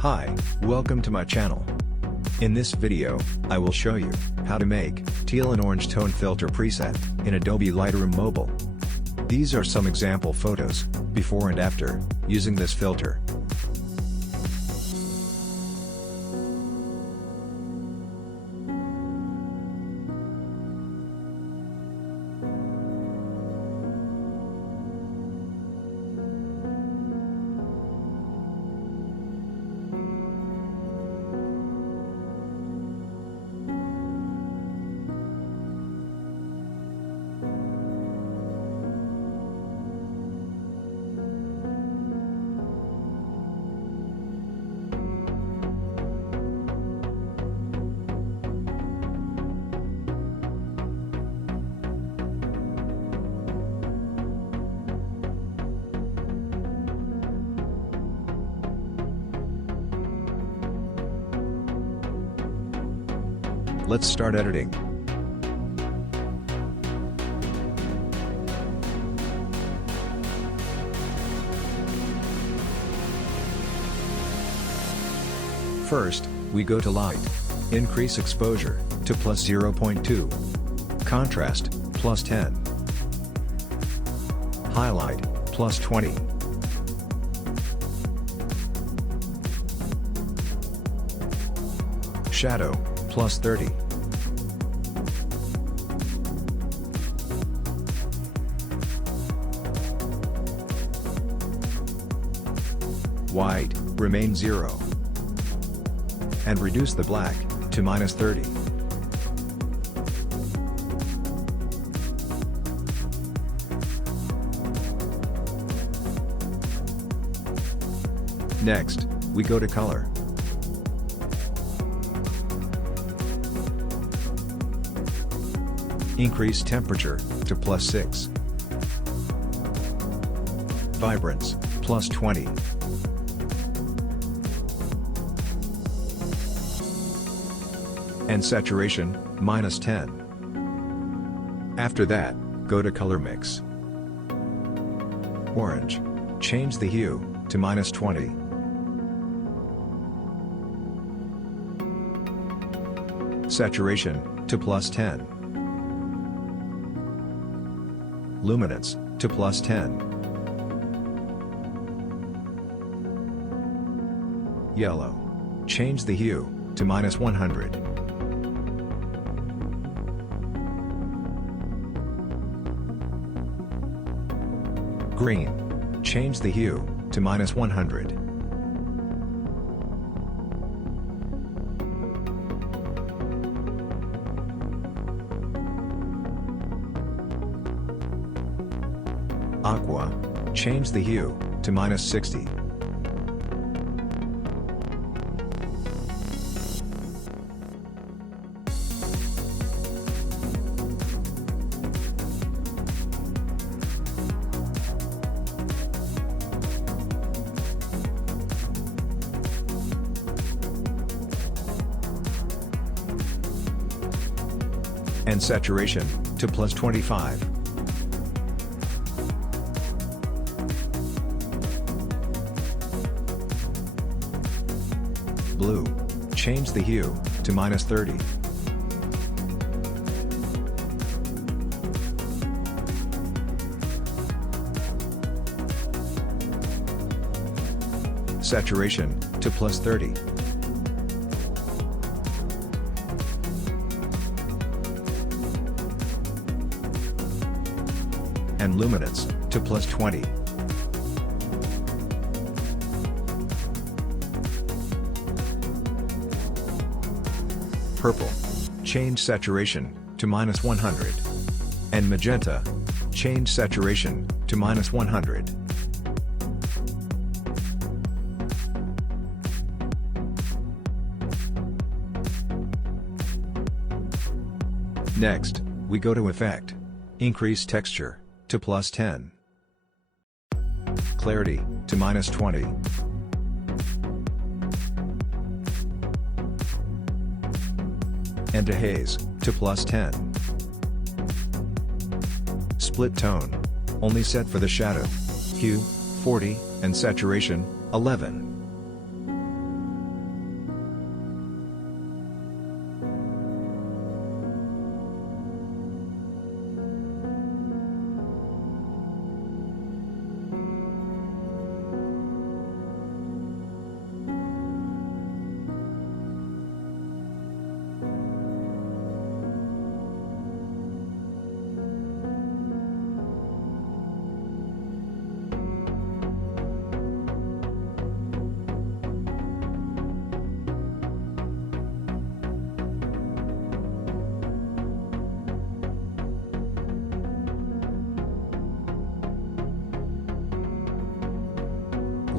Hi, welcome to my channel. In this video, I will show you how to make teal and orange tone filter preset in Adobe Lightroom Mobile. These are some example photos, before and after, using this filter. Let's start editing. First, we go to Light. Increase exposure to plus 0.2. Contrast, plus 10. Highlight, plus 20. Shadow, plus 30. White, remain 0. And reduce the black, to minus 30. Next, we go to Color. Increase temperature to plus 6. Vibrance, plus 20. And saturation, minus 10. After that, go to Color Mix. Orange. Change the hue to minus 20. Saturation to plus 10. Luminance to plus 10. Yellow. Change the hue to minus 100. Green. Change the hue to minus 100. Aqua. Change the hue to minus 60. And saturation to plus 25. Blue. Change the hue to minus 30. Saturation to plus 30. And luminance to plus 20. Purple. Change saturation to minus 100. And magenta. Change saturation to minus 100. Next, we go to Effect. Increase texture to plus 10. Clarity to minus 20. And to Haze to plus 10. Split tone. Only set for the shadow. Hue, 40, and saturation, 11.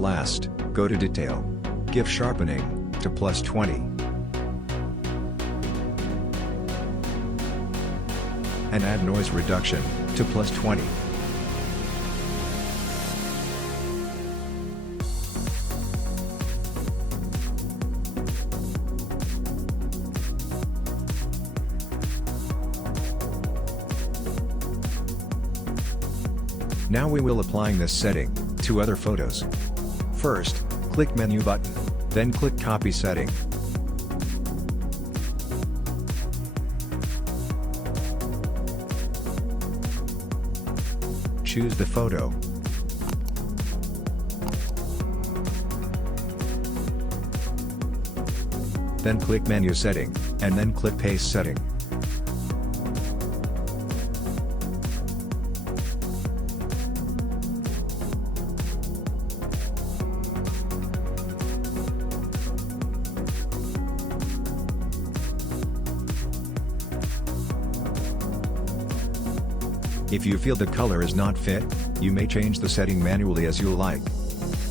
Last, go to Detail. Give Sharpening to +20. And add Noise Reduction to +20. Now we will applying this setting to other photos. First, click Menu button, then click Copy Setting. Choose the photo. Then click Menu Setting, and then click Paste Setting. If you feel the color is not fit, you may change the setting manually as you like.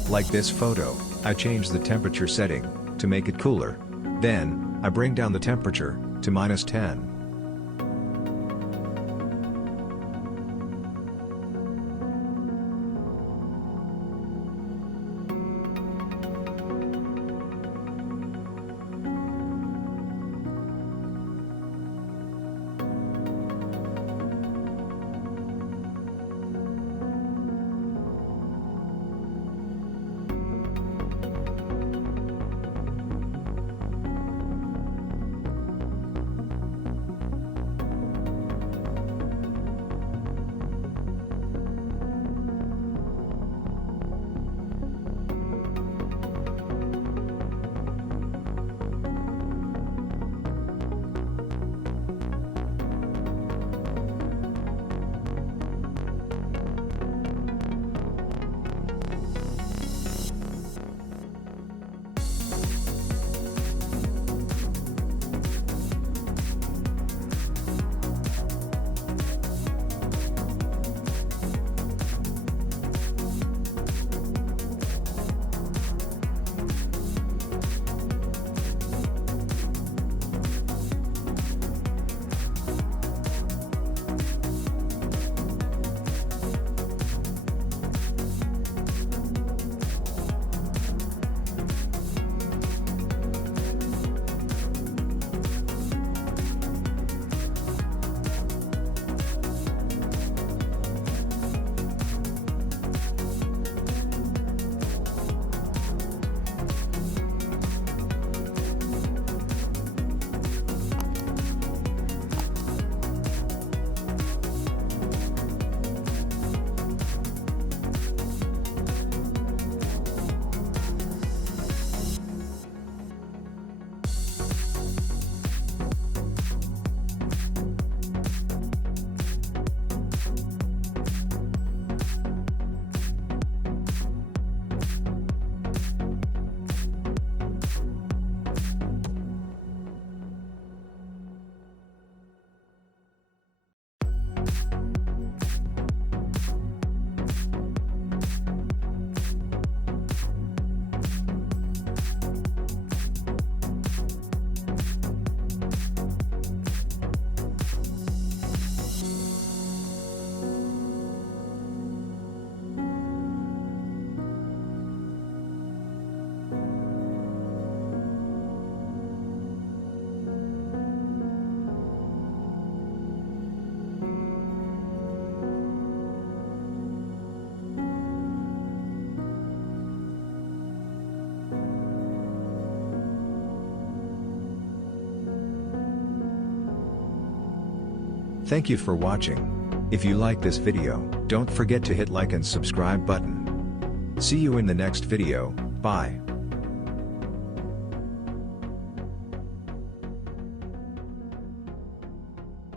Like this photo, I change the temperature setting to make it cooler. Then, I bring down the temperature to -10. Thank you for watching. If you like this video, don't forget to hit like and subscribe button. See you in the next video, bye.